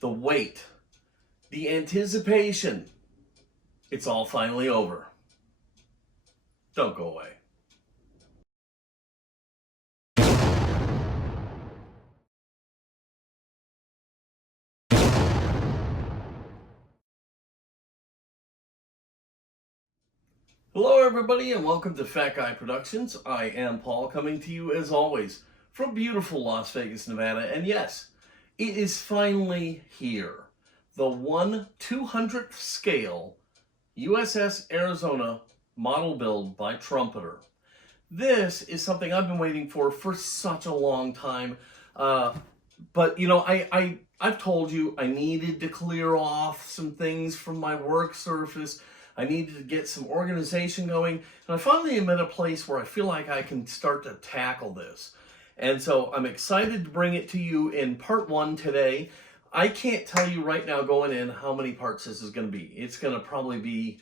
the wait, the anticipation. It's all finally over. Don't go away. Hello everybody and welcome to Fat Guy Productions. I am Paul, coming to you as always from beautiful Las Vegas, Nevada. And yes, it is finally here. The 1/200th scale USS Arizona model build by Trumpeter. This is something I've been waiting for such a long time. But you know, I've told you I needed to clear off some things from my work surface. I needed to get some organization going, and I finally am at a place where I feel like I can start to tackle this. And so I'm excited to bring it to you in part one today. I can't tell you right now going in how many parts this is going to be. It's going to probably be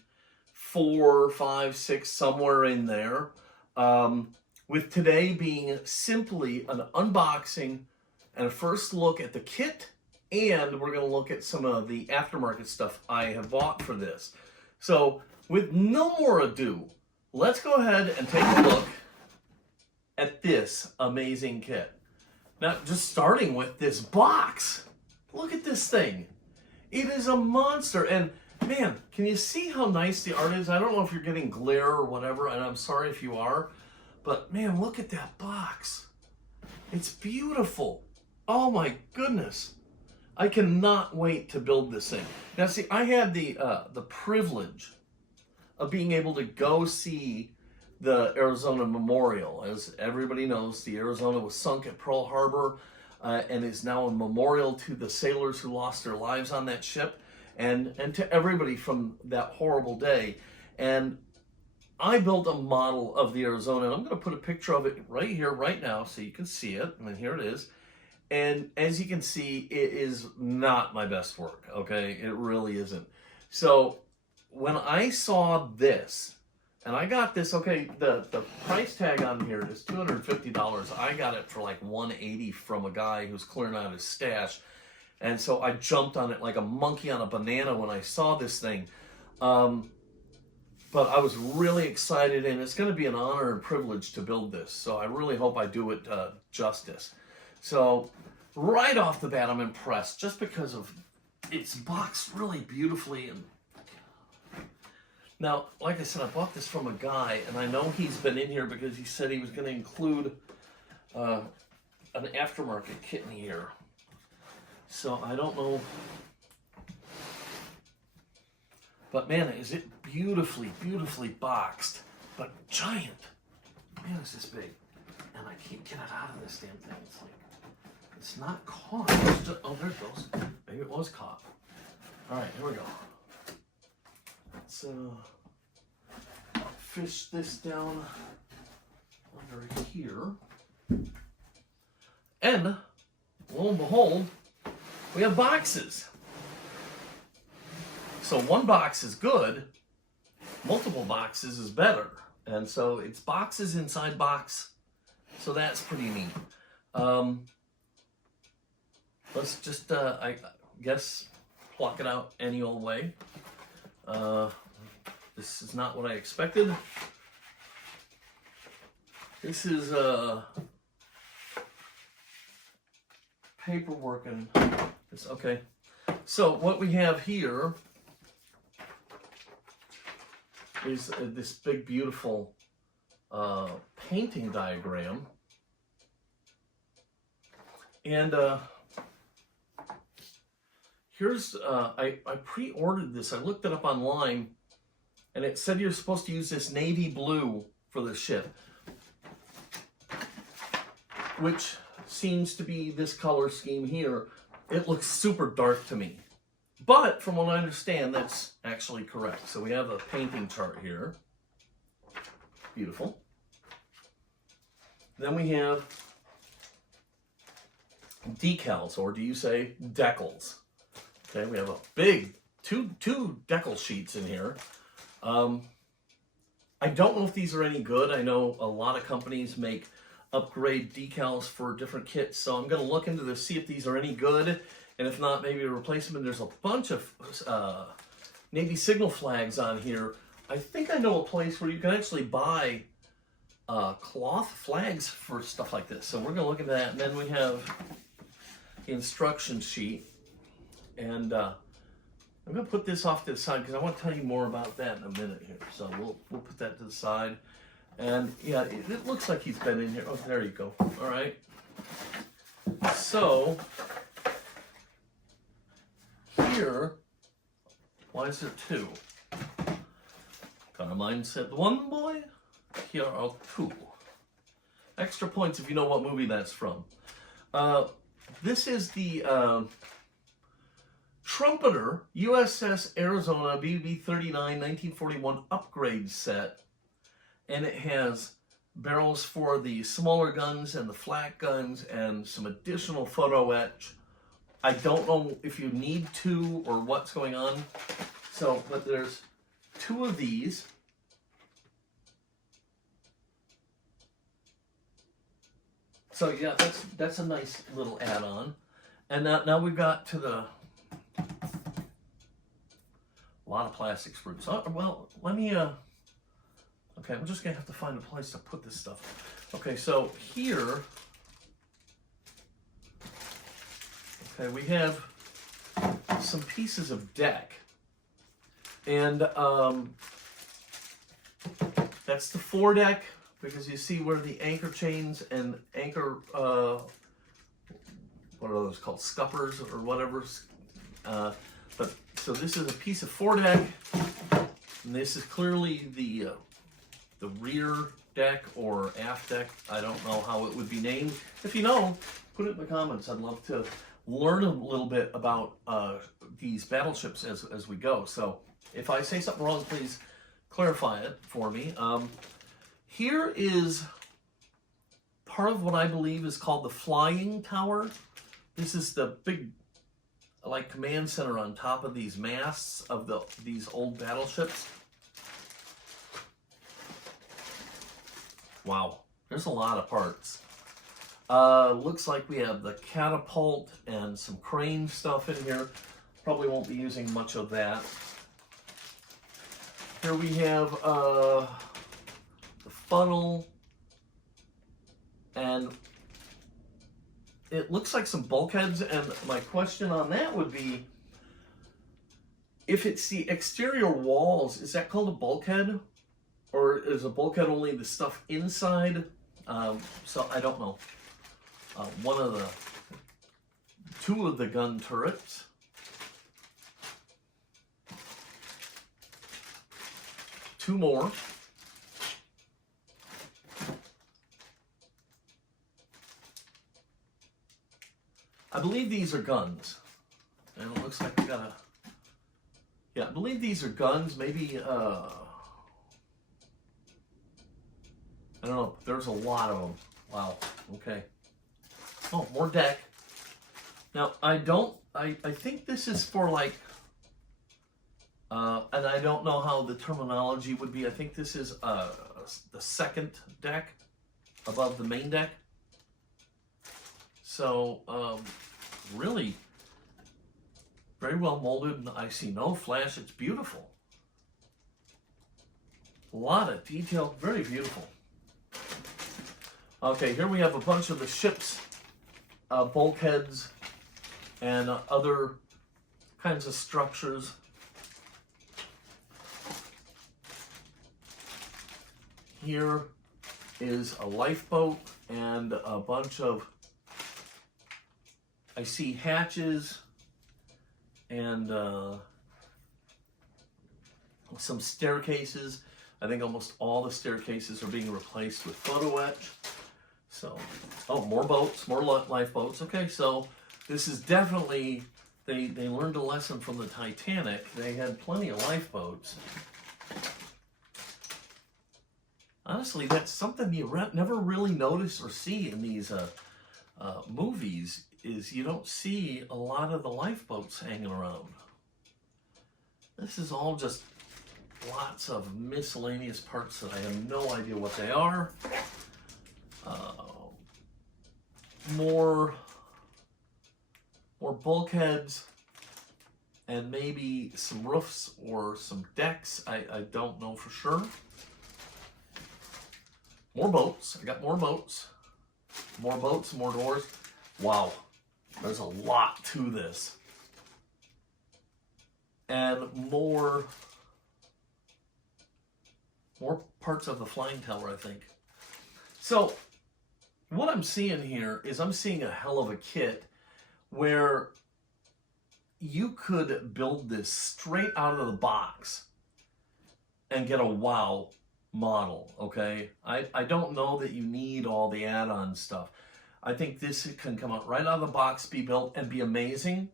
4, 5, 6, somewhere in there. With today being simply an unboxing and a first look at the kit, and we're going to look at some of the aftermarket stuff I have bought for this. So, with no more ado, let's go ahead and take a look at this amazing kit. Now, just starting with this box. Look at this thing. It is a monster. And, man, can you see how nice the art is? I don't know if you're getting glare or whatever, and I'm sorry if you are. But, man, look at that box. It's beautiful. Oh, my goodness. I cannot wait to build this thing. Now, see, I had the privilege of being able to go see the Arizona Memorial. As everybody knows, the Arizona was sunk at Pearl Harbor and is now a memorial to the sailors who lost their lives on that ship and to everybody from that horrible day. And I built a model of the Arizona, and I'm going to put a picture of it right here, right now, so you can see it. And here it is. And as you can see, it is not my best work, okay? It really isn't. So when I saw this, and I got this, okay, the price tag on here is $250. I got it for like $180 from a guy who's clearing out his stash. And so I jumped on it like a monkey on a banana when I saw this thing. But I was really excited, and it's going to be an honor and privilege to build this. So I really hope I do it justice. So right off the bat, I'm impressed just because of it's boxed really beautifully. And now, like I said, I bought this from a guy, and I know he's been in here because he said he was going to include an aftermarket kit in here. So I don't know. But man, is it beautifully, beautifully boxed, but giant. Man, is this big. And I can't get it out of this damn thing. It's like, it's not caught. It's just, oh, there it goes. Maybe it was caught. All right, here we go. Let's fish this down under here. And lo and behold, we have boxes. So one box is good, multiple boxes is better. And so it's boxes inside box. So that's pretty neat. Let's just, I guess, pluck it out any old way. This is not what I expected. This is paperwork and it's okay. So what we have here is this big, beautiful painting diagram. And here's, I pre-ordered this. I looked it up online, and it said you're supposed to use this navy blue for the ship, which seems to be this color scheme here. It looks super dark to me. But from what I understand, that's actually correct. So we have a painting chart here. Beautiful. Then we have decals, or do you say decals? Okay, we have a big two decal sheets in here. I don't know if these are any good. I know a lot of companies make upgrade decals for different kits, so I'm going to look into this, see if these are any good. And if not, maybe replace them. And there's a bunch of Navy signal flags on here. I think I know a place where you can actually buy cloth flags for stuff like this. So we're going to look at that. And then we have the instruction sheet. And I'm going to put this off to the side because I want to tell you more about that in a minute here. So we'll put that to the side. And yeah, it looks like he's been in here. Oh, there you go. All right. So here, why is there two? Kind of mine said one boy. Here are two. Extra points if you know what movie that's from. This is the Trumpeter USS Arizona BB-39 1941 upgrade set. And it has barrels for the smaller guns and the flat guns and some additional photo etch. I don't know if you need to or what's going on. So, but there's two of these. So yeah, that's a nice little add-on. And now we've got to the a lot of plastic sprues. Oh, well, let me okay, I'm just gonna have to find a place to put this stuff. Okay, so here, okay, we have some pieces of deck, and that's the foredeck, because you see where the anchor chains and anchor, what are those called, scuppers or whatever. But so this is a piece of foredeck, and this is clearly the rear deck or aft deck. I don't know how it would be named. If you know, put it in the comments. I'd love to learn a little bit about these battleships as we go. So if I say something wrong, please clarify it for me. Here is part of what I believe is called the flying tower. This is the big, like, command center on top of these masts of these old battleships. Wow, there's a lot of parts. Looks like we have the catapult and some crane stuff in here. Probably won't be using much of that. Here we have the funnel, and it looks like some bulkheads, and my question on that would be, if it's the exterior walls, is that called a bulkhead? Or is a bulkhead only the stuff inside? So I don't know. Two of the gun turrets. Two more. I believe these are guns. And it looks like we got a... Yeah, I believe these are guns. Maybe, I don't know. There's a lot of them. Wow. Okay. Oh, more deck. Now, I think this is for, like, and I don't know how the terminology would be. I think this is the second deck above the main deck. So, really very well molded. I see no flash. It's beautiful. A lot of detail. Very beautiful. Okay, here we have a bunch of the ship's bulkheads and other kinds of structures. Here is a lifeboat and a bunch of, I see hatches and some staircases. I think almost all the staircases are being replaced with photo etch. So, oh, more boats, more lifeboats. Okay, so this is definitely, they learned a lesson from the Titanic. They had plenty of lifeboats. Honestly, that's something you never really notice or see in these movies, is you don't see a lot of the lifeboats hanging around. This is all just lots of miscellaneous parts that I have no idea what they are. More more bulkheads, and maybe some roofs or some decks. I don't know for sure. More boats. I got more boats. More boats, more doors. Wow. There's a lot to this. And more parts of the flying tower, I think. So, what I'm seeing here is I'm seeing a hell of a kit where you could build this straight out of the box and get a wow model, okay? I don't know that you need all the add-on stuff. I think this can come out right out of the box, be built, and be amazing.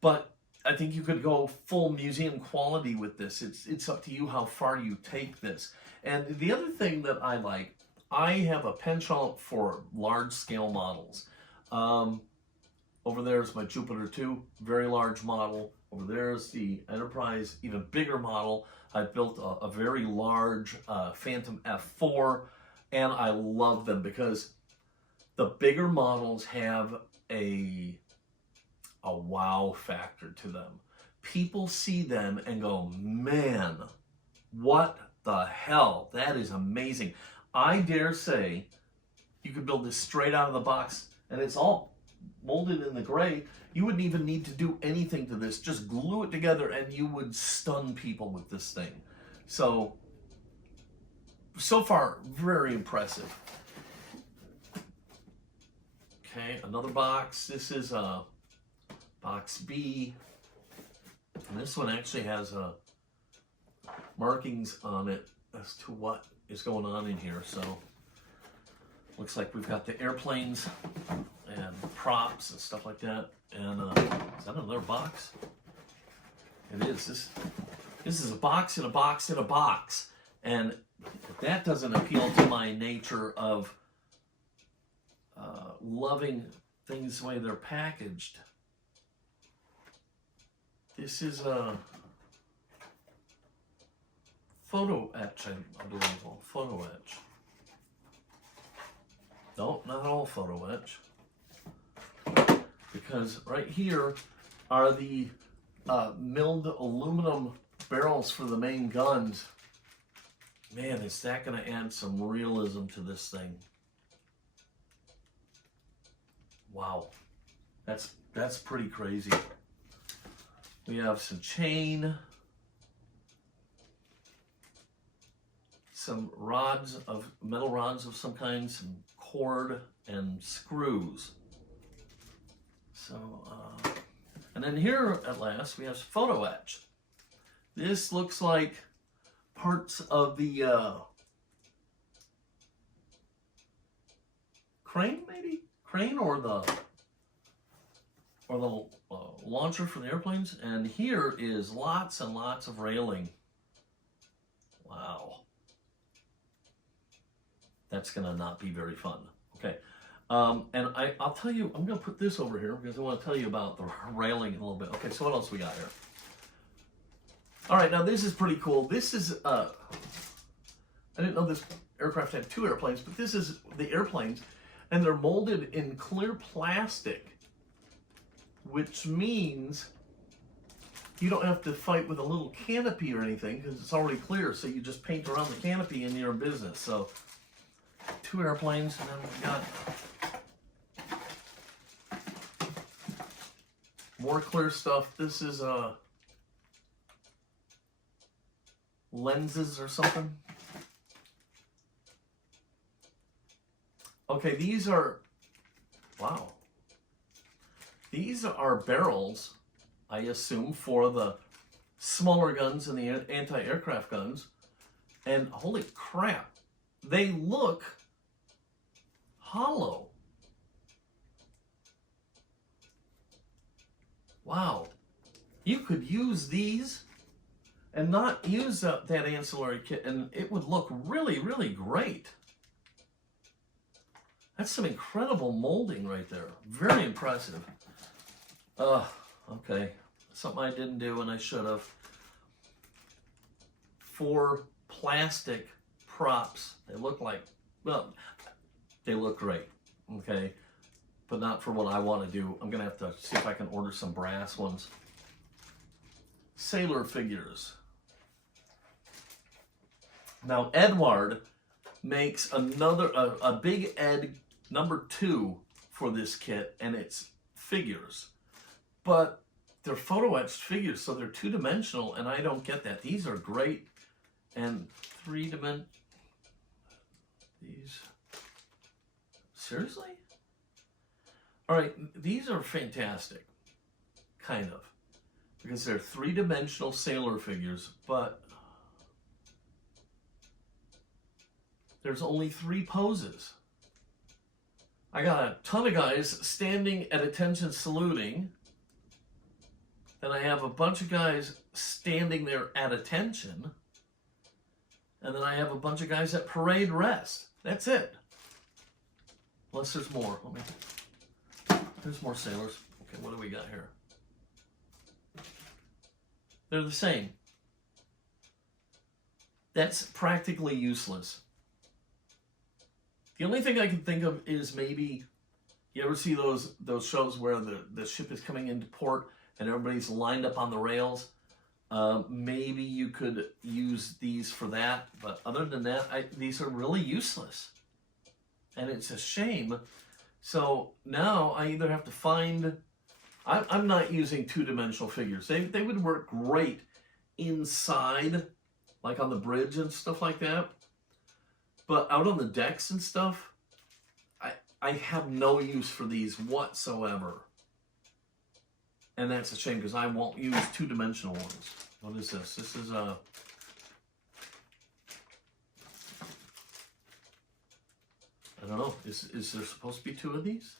But I think you could go full museum quality with this. It's up to you how far you take this. And the other thing that I like, I have a penchant for large-scale models. Over there is my Jupiter 2, very large model. Over there is the Enterprise, even bigger model. I built a very large Phantom F4, and I love them because the bigger models have a wow factor to them. People see them and go, man, what the hell? That is amazing. I dare say you could build this straight out of the box, and it's all molded in the gray. You wouldn't even need to do anything to this. Just glue it together and you would stun people with this thing. So far, very impressive. Okay, another box. This is box B. And this one actually has markings on it as to what is going on in here. So looks like we've got the airplanes and props and stuff like that. And is that another box? It is. This is a box in a box in a box. And that doesn't appeal to my nature of loving things the way they're packaged. This is a photo etch, I believe. Photo etch. No, not all photo etch. Because right here are the milled aluminum barrels for the main guns. Man, is that going to add some realism to this thing? Wow, that's pretty crazy. We have some chain, some metal rods of some kind, some cord, and screws. So, and then here at last we have photo etch. This looks like parts of the crane, maybe? Crane or the launcher for the airplanes. And here is lots and lots of railing. Wow. That's gonna not be very fun. Okay. And I'll tell you, I'm going to put this over here because I want to tell you about the railing in a little bit. Okay, so what else we got here? All right, now this is pretty cool. This is, I didn't know this aircraft had two airplanes, but this is the airplanes, and they're molded in clear plastic, which means you don't have to fight with a little canopy or anything because it's already clear, so you just paint around the canopy and you're in business. So, two airplanes, and then we've got more clear stuff. This is lenses or something. Okay, these are, wow. These are barrels, I assume, for the smaller guns and the anti-aircraft guns. And holy crap, they look hollow. Wow. You could use these and not use that ancillary kit, and it would look really, really great. That's some incredible molding right there. Very impressive. Okay. Something I didn't do and I should have. 4 plastic props. They look like, well, they look great. Okay. but not for what I want to do. I'm going to have to see if I can order some brass ones. Sailor figures. Now, Edward makes a Big Ed #2 for this kit, and it's figures. But they're photo etched figures, so they're 2-dimensional, and I don't get that. These are great and 3-dimensional. These. Seriously? All right, these are fantastic, kind of, because they're 3-dimensional sailor figures, but there's only 3 poses. I got a ton of guys standing at attention saluting, then I have a bunch of guys standing there at attention, and then I have a bunch of guys at parade rest. That's it. Unless there's more. There's more sailors. Okay, what do we got here? They're the same. That's practically useless. The only thing I can think of is maybe, you ever see those shows where the ship is coming into port and everybody's lined up on the rails? Maybe you could use these for that, but other than that, these are really useless. And it's a shame. So now I either have to find... I'm not using 2-dimensional figures. They would work great inside, like on the bridge and stuff like that. But out on the decks and stuff, I have no use for these whatsoever. And that's a shame, because I won't use 2-dimensional ones. What is this? This is a... I don't know. Is there supposed to be 2 of these?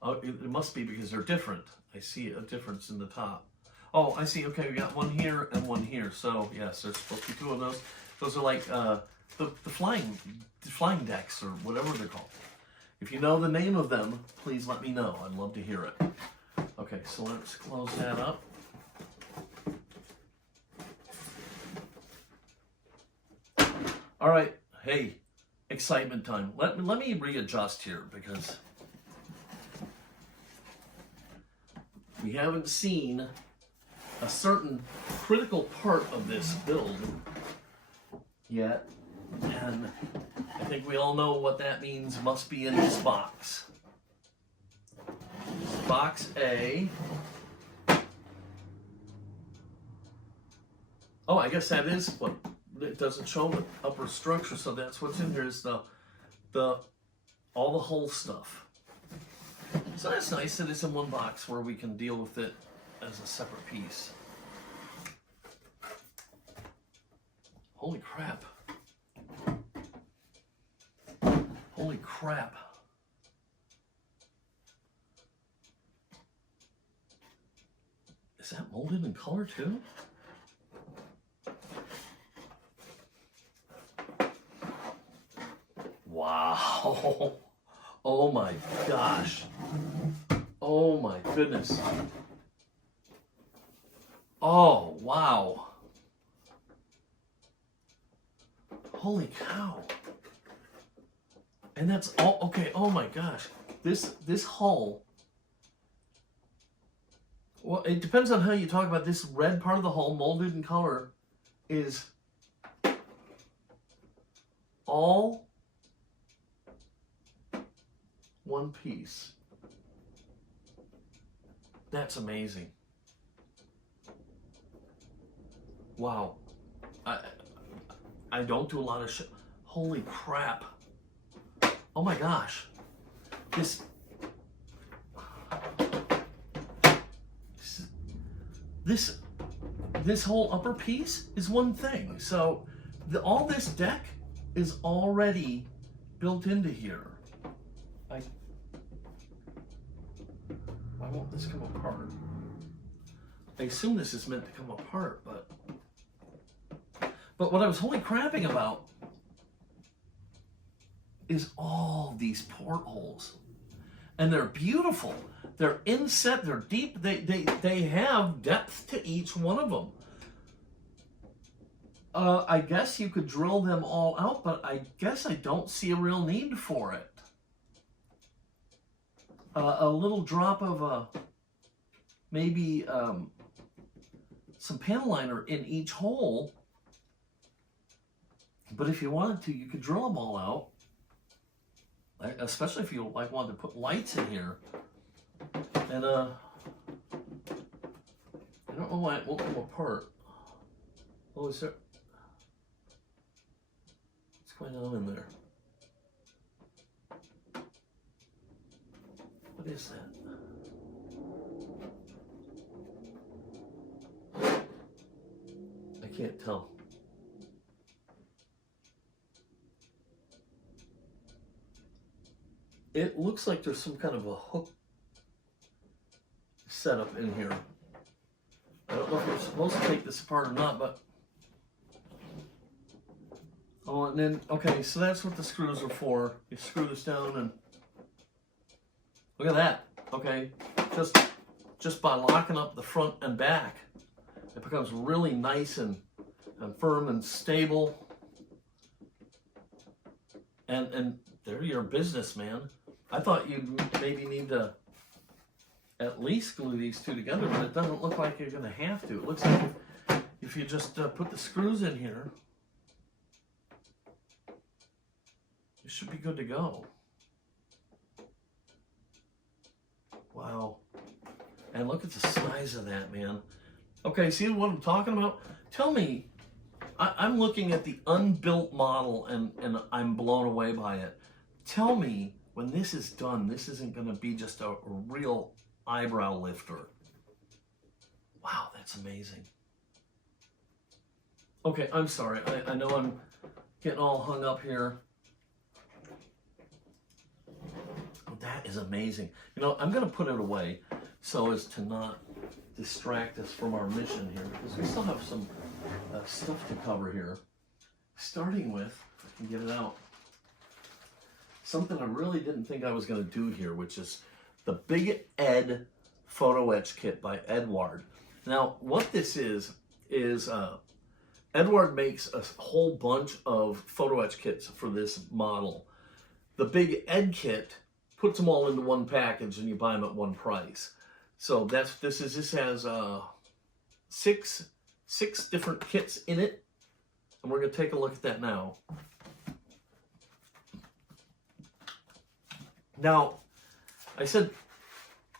Oh, it must be, because they're different. I see a difference in the top. Oh, I see. Okay, we got one here and one here. So, yes, there's supposed to be 2 of those. Those are like the flying decks, or whatever they're called. If you know the name of them, please let me know. I'd love to hear it. Okay, so let's close that up. All right. Hey, excitement time. Let me readjust here, because we haven't seen a certain critical part of this build yet, and I think we all know what that means. Must be in this box. Box A. Oh, I guess that is what it doesn't show the upper structure, so that's what's in here, is all the hull stuff. So that's nice that it's in one box where we can deal with it as a separate piece. Holy crap. Holy crap. Is that molded in color too? Wow. Oh my gosh. Oh my goodness. Oh, wow. Holy cow. And that's all, okay, oh my gosh. This hull, well, it depends on how you talk about this red part of the hull, molded in color, is all one piece. That's amazing. Wow. I don't do a lot of shit. Holy crap. Oh my gosh. This whole upper piece is one thing. So all this deck is already built into here. Why won't this come apart? I assume this is meant to come apart, but what I was holy crapping about is all these portholes. And they're beautiful. They're inset, they're deep, they have depth to each one of them. I guess you could drill them all out, but I guess I don't see a real need for it. a little drop of maybe some panel liner in each hole. But if you wanted to, you could drill them all out. Especially if you wanted to put lights in here. And I don't know why it won't come apart. Oh, is there? What's going on in there? What is that? I can't tell. It looks like there's some kind of a hook setup in here. I don't know if you're supposed to take this apart or not, but... Oh, and then, okay, so that's what the screws are for. You screw this down and... Look at that, okay? Just by locking up the front and back, it becomes really nice and firm and stable. And they're your business, man. I thought you'd maybe need to at least glue these two together, but it doesn't look like you're going to have to. It looks like if you just put the screws in here, you should be good to go. Wow. And look at the size of that, man. Okay, see what I'm talking about? Tell me, I'm looking at the unbuilt model and I'm blown away by it. Tell me, when this is done, this isn't going to be just a real eyebrow lifter. Wow, that's amazing. Okay, I'm sorry. I know I'm getting all hung up here. That is amazing. You know, I'm going to put it away so as to not distract us from our mission here, because we still have some stuff to cover here. Starting with, if I can get it out, something I really didn't think I was going to do here, which is the Big Ed Photo Etch Kit by Edward. Now, what this is Edward makes a whole bunch of photo etch kits for this model. The Big Ed kit puts them all into one package and you buy them at one price. So this has six different kits in it, and we're going to take a look at that now. Now, I said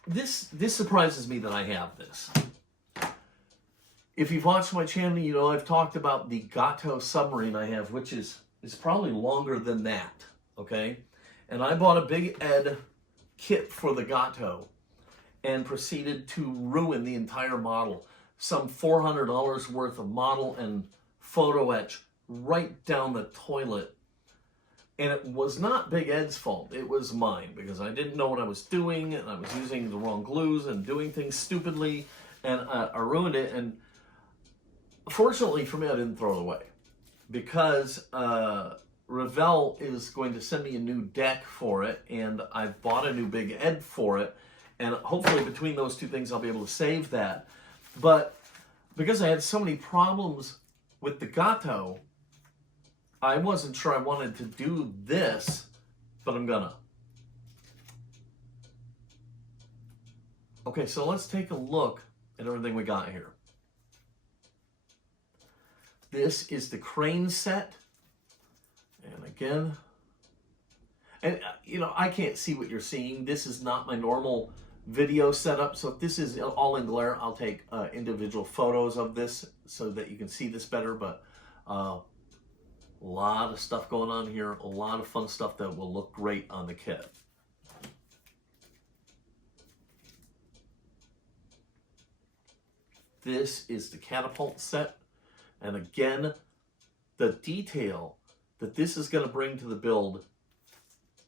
this surprises me that I have this. If you've watched my channel, you know I've talked about the Gato submarine I have, which is probably longer than that, okay? And I bought a Big Ed kit for the Gato and proceeded to ruin the entire model. Some $400 worth of model and photo etch right down the toilet. And it was not Big Ed's fault, it was mine, because I didn't know what I was doing, and I was using the wrong glues and doing things stupidly, and I ruined it. And fortunately for me, I didn't throw it away, because Revell is going to send me a new deck for it, and I've bought a new Big Ed for it, and hopefully between those two things I'll be able to save that. But because I had so many problems with the Gato, I wasn't sure I wanted to do this, but I'm gonna. Okay, so let's take a look at everything we got here. This is the crane set. And again, and you know, I can't see what you're seeing. This is not my normal video setup. So if this is all in glare, I'll take individual photos of this so that you can see this better. But a lot of stuff going on here, a lot of fun stuff that will look great on the kit. This is the Catapult Set. And again, the detail that this is going to bring to the build,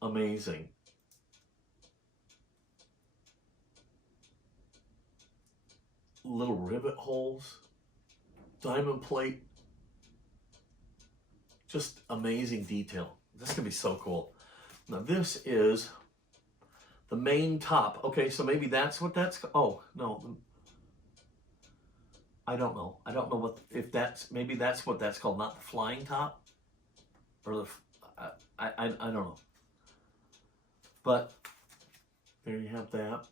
amazing. Little rivet holes, diamond plate, just amazing detail. This is going to be so cool. Now this is the main top. Okay, so maybe that's what that's, oh, no. I don't know. I don't know what, if that's, maybe that's what that's called, not the flying top. Or the, I don't know. But there you have that.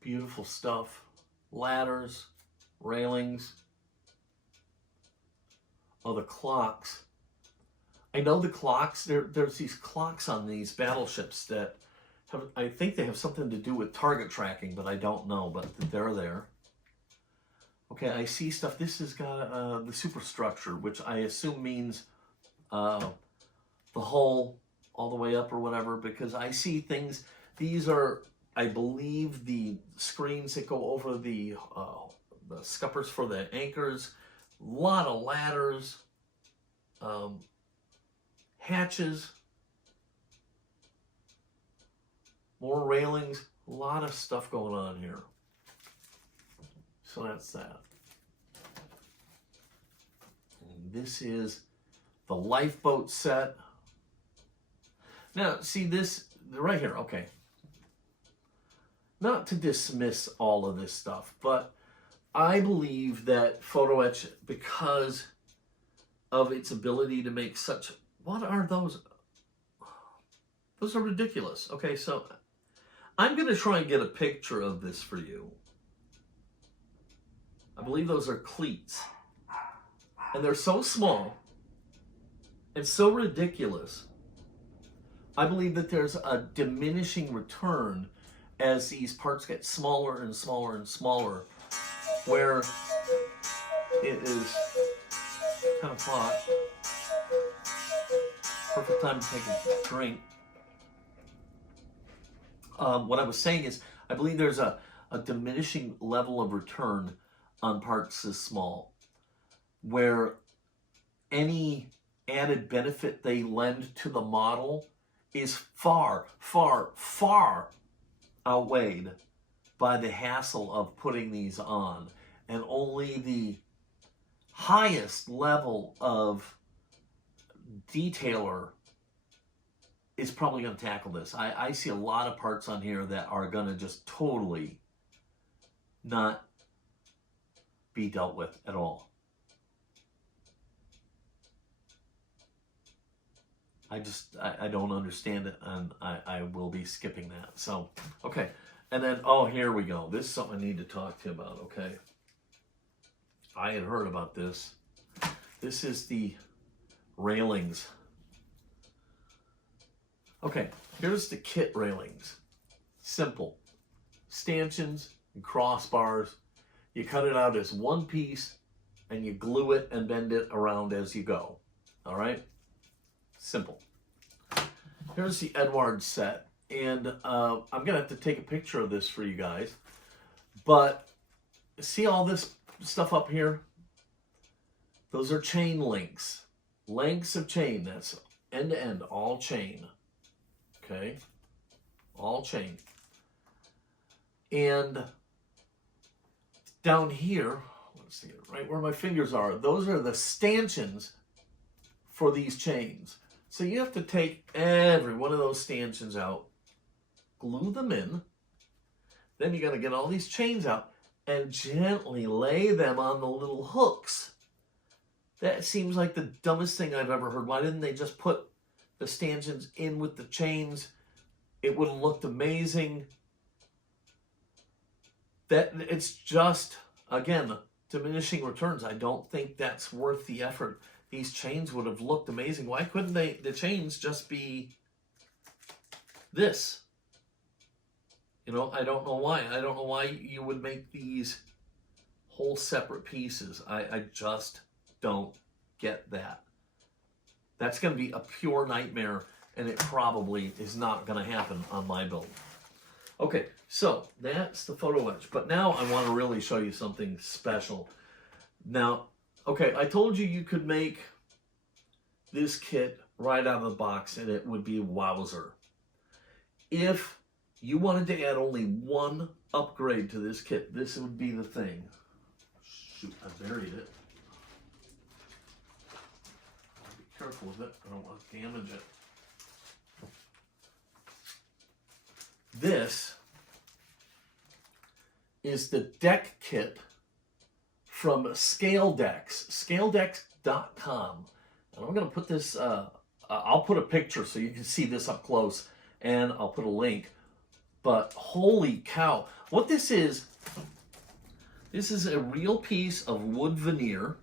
Beautiful stuff. Ladders, railings. Oh, the clocks. I know the clocks, there's these clocks on these battleships that have, I think they have something to do with target tracking, but I don't know, but they're there. Okay, I see stuff. This has got the superstructure, which I assume means the hull all the way up or whatever, because I see things. These are, I believe, the screens that go over the scuppers for the anchors. A lot of ladders, hatches, more railings, a lot of stuff going on here. So that's that. And this is the Lifeboat Set. Now, see this right here, okay. Not to dismiss all of this stuff, but I believe that photo etch, because of its ability to make such, what are those? Those are ridiculous. Okay, so I'm going to try and get a picture of this for you. I believe those are cleats. And they're so small and so ridiculous. I believe that there's a diminishing return as these parts get smaller and smaller and smaller, where it is kind of hot. Perfect time to take a drink. What I was saying is, I believe there's a diminishing level of return on parts this small, where any added benefit they lend to the model is far, far, far outweighed by the hassle of putting these on. And only the highest level of detailer is probably going to tackle this. I see a lot of parts on here that are going to just totally not be dealt with at all. I don't understand it, and I will be skipping that. So, okay. And then, oh, here we go. This is something I need to talk to you about, okay? I had heard about this. This is the railings. Okay, here's the kit railings. Simple. Stanchions and crossbars. You cut it out as one piece, and you glue it and bend it around as you go. All right? Simple. Here's the Edwards set. And I'm going to have to take a picture of this for you guys. But see all this stuff up here? Those are chain links. Lengths of chain. That's end to end, all chain. Okay? All chain. And down here, let's see, right where my fingers are, those are the stanchions for these chains. So you have to take every one of those stanchions out, glue them in, then you got to get all these chains out and gently lay them on the little hooks. That seems like the dumbest thing I've ever heard. Why didn't they just put the stanchions in with the chains? It would have looked amazing. That it's just, again, diminishing returns. I don't think that's worth the effort. These chains would have looked amazing. Why couldn't the chains just be this? You know, I don't know why. I don't know why you would make these whole separate pieces. I just don't get that. That's going to be a pure nightmare, and it probably is not going to happen on my build. Okay, so that's the photo etch. But now I want to really show you something special. Now, okay, I told you could make this kit right out of the box, and it would be wowzer. If you wanted to add only one upgrade to this kit, this would be the thing. Shoot, I buried it. Be careful with it. I don't want to damage it. This is the deck kit from Scale Decks, scaledex.com. And I'm going to put this I'll put a picture so you can see this up close, and I'll put a link. But holy cow, what this is a real piece of wood veneer,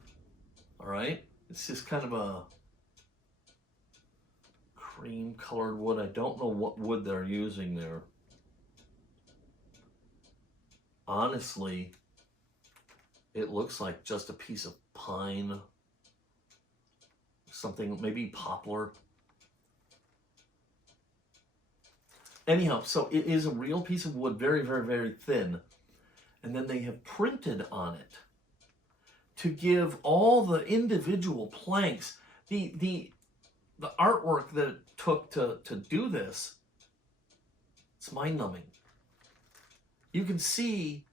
all right? It's just kind of a cream colored wood. I don't know what wood they're using there. Honestly, it looks like just a piece of pine, something, maybe poplar. Anyhow, so it is a real piece of wood, very, very, very thin. And then they have printed on it to give all the individual planks, the artwork that it took to do this. It's mind-numbing. You can see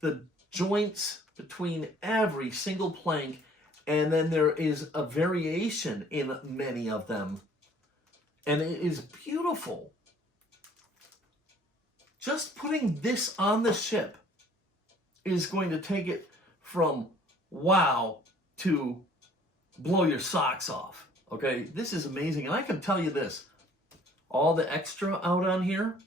the joints between every single plank, and then there is a variation in many of them. And it is beautiful. Just putting this on the ship is going to take it from wow to blow your socks off. Okay, this is amazing. And I can tell you this, all the extra out on here,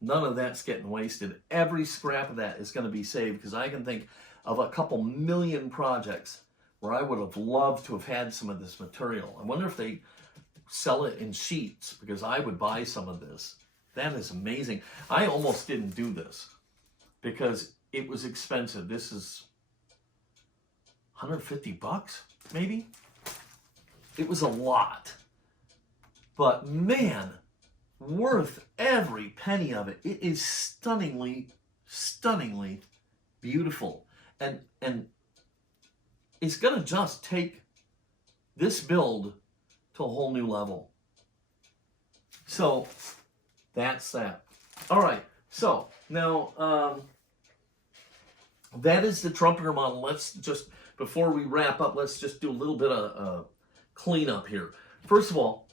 none of that's getting wasted. Every scrap of that is going to be saved, because I can think of a couple million projects where I would have loved to have had some of this material. I wonder if they sell it in sheets, because I would buy some of this. That is amazing. I almost didn't do this because it was expensive. This is 150 bucks, maybe? It was a lot. But man, worth every penny of it. It is stunningly, stunningly beautiful. And it's going to just take this build to a whole new level. So that's that. All right. So now that is the Trumpeter model. Let's just, before we wrap up, let's just do a little bit of cleanup here. First of all,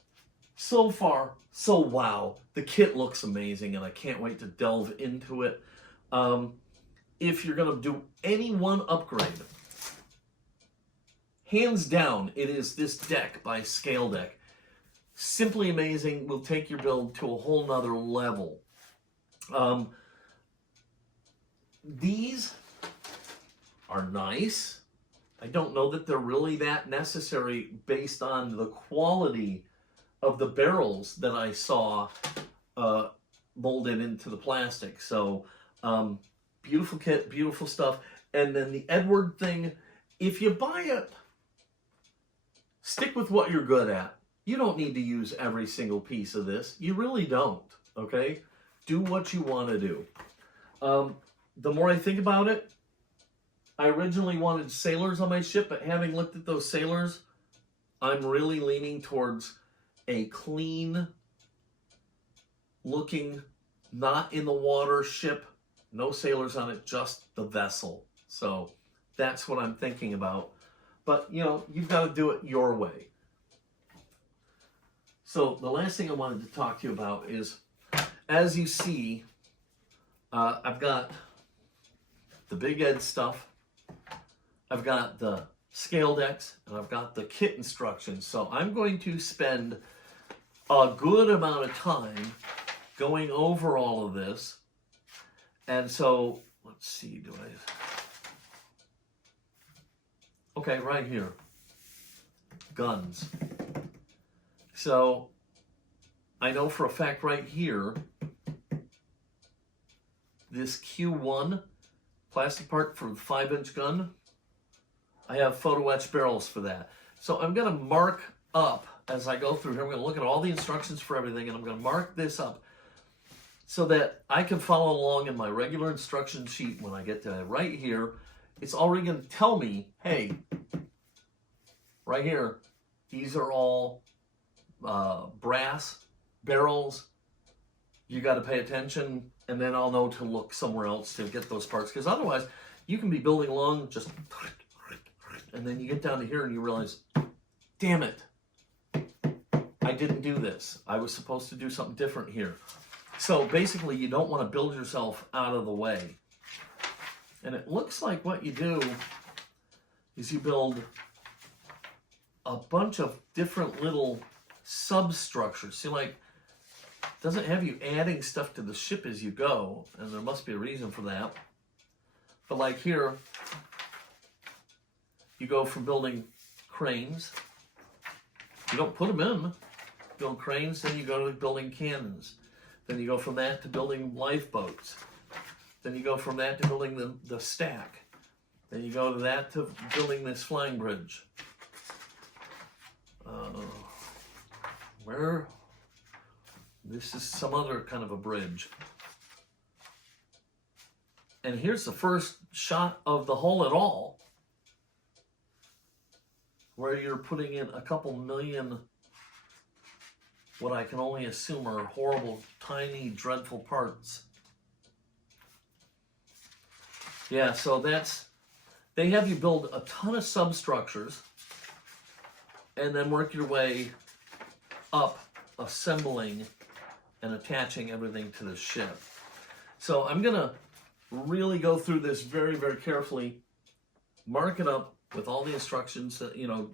so far, so wow. The kit looks amazing, and I can't wait to delve into it. If you're going to do any one upgrade, hands down, it is this deck by Scale Deck. Simply amazing. Will take your build to a whole nother level. These are nice. I don't know that they're really that necessary based on the quality of the barrels that I saw molded into the plastic. So beautiful kit, beautiful stuff. And then the Edward thing, if you buy it, stick with what you're good at. You don't need to use every single piece of this. You really don't, okay? Do what you want to do. The more I think about it, I originally wanted sailors on my ship, but having looked at those sailors, I'm really leaning towards a clean looking, not in the water ship, no sailors on it, just the vessel. So that's what I'm thinking about. But, you know, you've got to do it your way. So the last thing I wanted to talk to you about is, as you see, I've got the Big Ed stuff, I've got the scale decks, and I've got the kit instructions. So I'm going to spend a good amount of time going over all of this. And so, let's see, okay, right here, guns. So, I know for a fact right here, this Q1 plastic part for the 5-inch gun, I have photo etch barrels for that. So I'm going to mark up as I go through here. I'm going to look at all the instructions for everything, and I'm going to mark this up so that I can follow along in my regular instruction sheet. When I get to right here, it's already going to tell me, hey, right here, these are all brass barrels. You got to pay attention, and then I'll know to look somewhere else to get those parts, because otherwise you can be building along just, and then you get down to here and you realize, damn it, I didn't do this. I was supposed to do something different here. So basically, you don't want to build yourself out of the way. And it looks like what you do is you build a bunch of different little substructure. See, like, it doesn't have you adding stuff to the ship as you go, and there must be a reason for that. But like here, you go from building cranes. You don't put them in. Build cranes, then you go to building cannons. Then you go from that to building lifeboats. Then you go from that to building the stack. Then you go to that to building this flying bridge. This is some other kind of a bridge. And here's the first shot of the hull at all, where you're putting in a couple million, what I can only assume are horrible, tiny, dreadful parts. Yeah, so they have you build a ton of substructures and then work your way up, assembling and attaching everything to the ship. So I'm gonna really go through this very, very carefully, mark it up with all the instructions that, you know,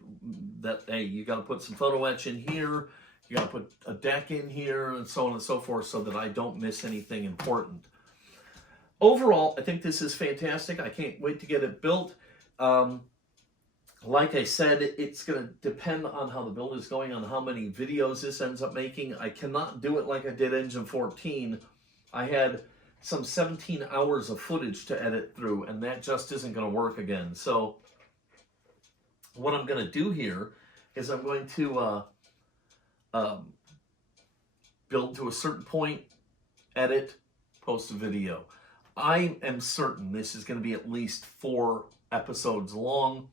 that, hey, you got to put some photo etch in here, you got to put a deck in here, and so on and so forth, so that I don't miss anything important. Overall, I think this is fantastic. I can't wait to get it built. Like I said, it's going to depend on how the build is going, on how many videos this ends up making. I cannot do it like I did Engine 14. I had some 17 hours of footage to edit through, and that just isn't going to work again. So what I'm going to do here is I'm going to build to a certain point, edit, post a video. I am certain this is going to be at least 4 episodes long.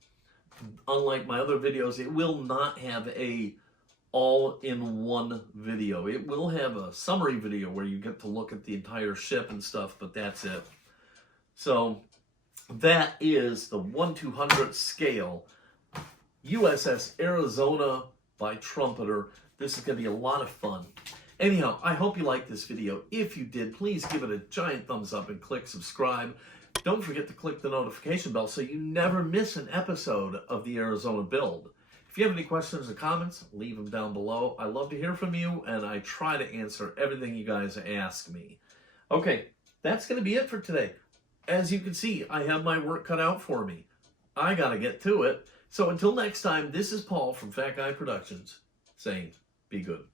Unlike my other videos, it will not have a all-in-one video. It will have a summary video where you get to look at the entire ship and stuff, but that's it. So that is the 1/200th scale USS Arizona by Trumpeter. This is going to be a lot of fun. Anyhow, I hope you liked this video. If you did, please give it a giant thumbs up and click subscribe. Don't forget to click the notification bell so you never miss an episode of the Arizona build. If you have any questions or comments, leave them down below. I love to hear from you, and I try to answer everything you guys ask me. Okay, that's going to be it for today. As you can see, I have my work cut out for me. I got to get to it. So until next time, this is Paul from Fat Guy Productions saying, be good.